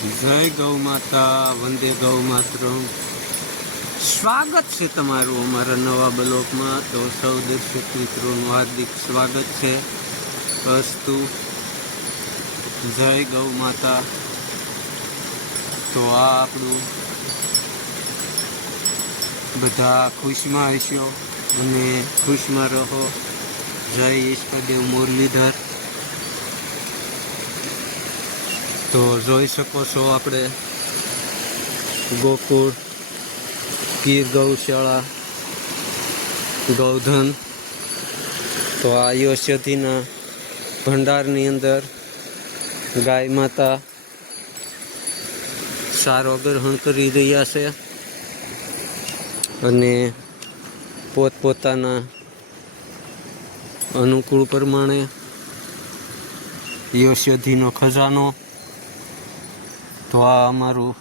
જય ગૌ માતા, વંદે ગૌ માતરમ. સ્વાગત છે તમારું અમારા નવા બ્લોગમાં. તો સૌ દર્શક મિત્રોનું હાર્દિક સ્વાગત છે. અસ્તુ જય ગૌ માતા. તો આ આપણું બધા ખુશમાં હશો અને ખુશમાં રહો. જય ઈષ્ટદેવ મુરલીધર. તો જોઈ શકો છો આપણે ગોકુળ ગીર ગૌશાળા ગૌધન. તો આ યશોધીના ભંડારની અંદર ગાય માતા સારો ગ્રહણ કરી રહ્યા છે અને પોતપોતાના અનુકૂળ પ્રમાણે યશોધીનો ખજાનો. તો આ અમારું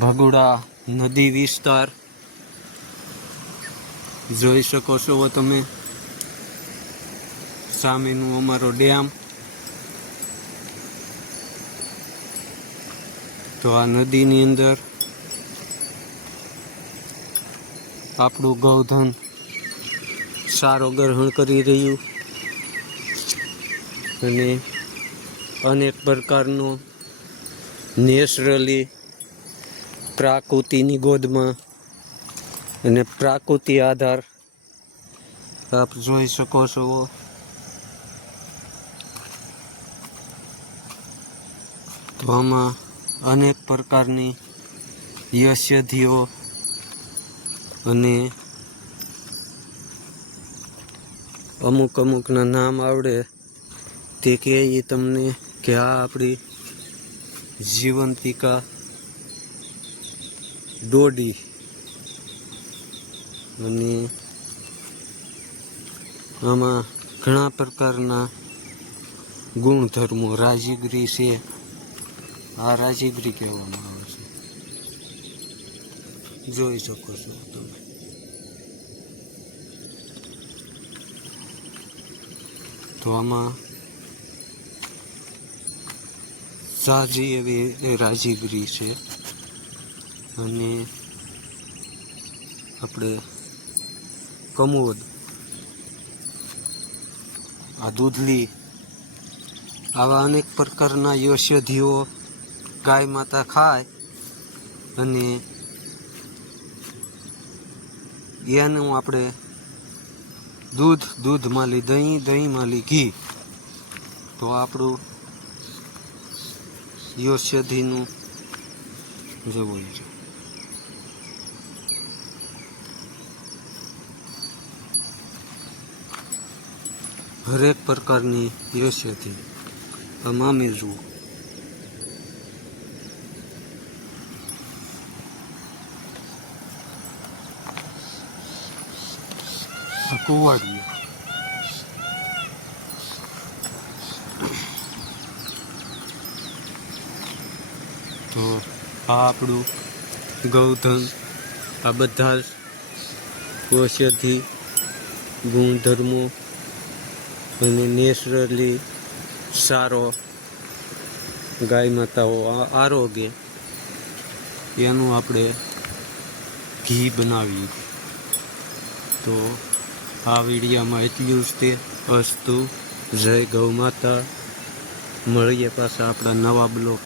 ભગુડા નદી વિસ્તાર જોઈ શકો છો તમે. સામેનું અમારો ડેમ. તો આ નદીની અંદર આપણું ગૌધન સારો ગ્રહણ કરી રહ્યું અને અનેક પ્રકારનો નેચરલી પ્રાકૃતિની ગોદમાં અને પ્રાકૃતિક આધાર આપ જોઈ શકો છો. તો આમાં અનેક પ્રકારની યશોધીઓ અને અમુકના નામ આવડે તે કહે તમને કે આ આપણી જીવંતિકા દોડી અને આમાં ઘણા પ્રકારના ગુણધર્મો રાજીગરી છે. આ રાજીગરી કહેવામાં આવે છે. જોઈ શકો છો તમે. તો આમાં ઝાઝી એવી રાજીગરી છે અને આપણે કમોદ, આ દૂધલી, આવા અનેક પ્રકારના યશોધીઓ ગાય માતા ખાય અને એનું આપણે દૂધમાંથી દહીંમાંથી ઘી. તો આપણું યશોધીનું જવું છે. હરેક પ્રકારની યશોધી આમાં જુઓ. કુવાડી. તો આ આપણું ગૌધન. આ બધા જ ઔષધિ ગુણધર્મો અને નેચરલી સારો ગાય માતાઓ આરોગ્ય એનું આપણે ઘી બનાવીએ. તો આ વિડીયોમાં એટલું જ તે. અસ્તુ જય ગૌ માતા. મળીએ પાછા આપણા નવા બ્લોગ.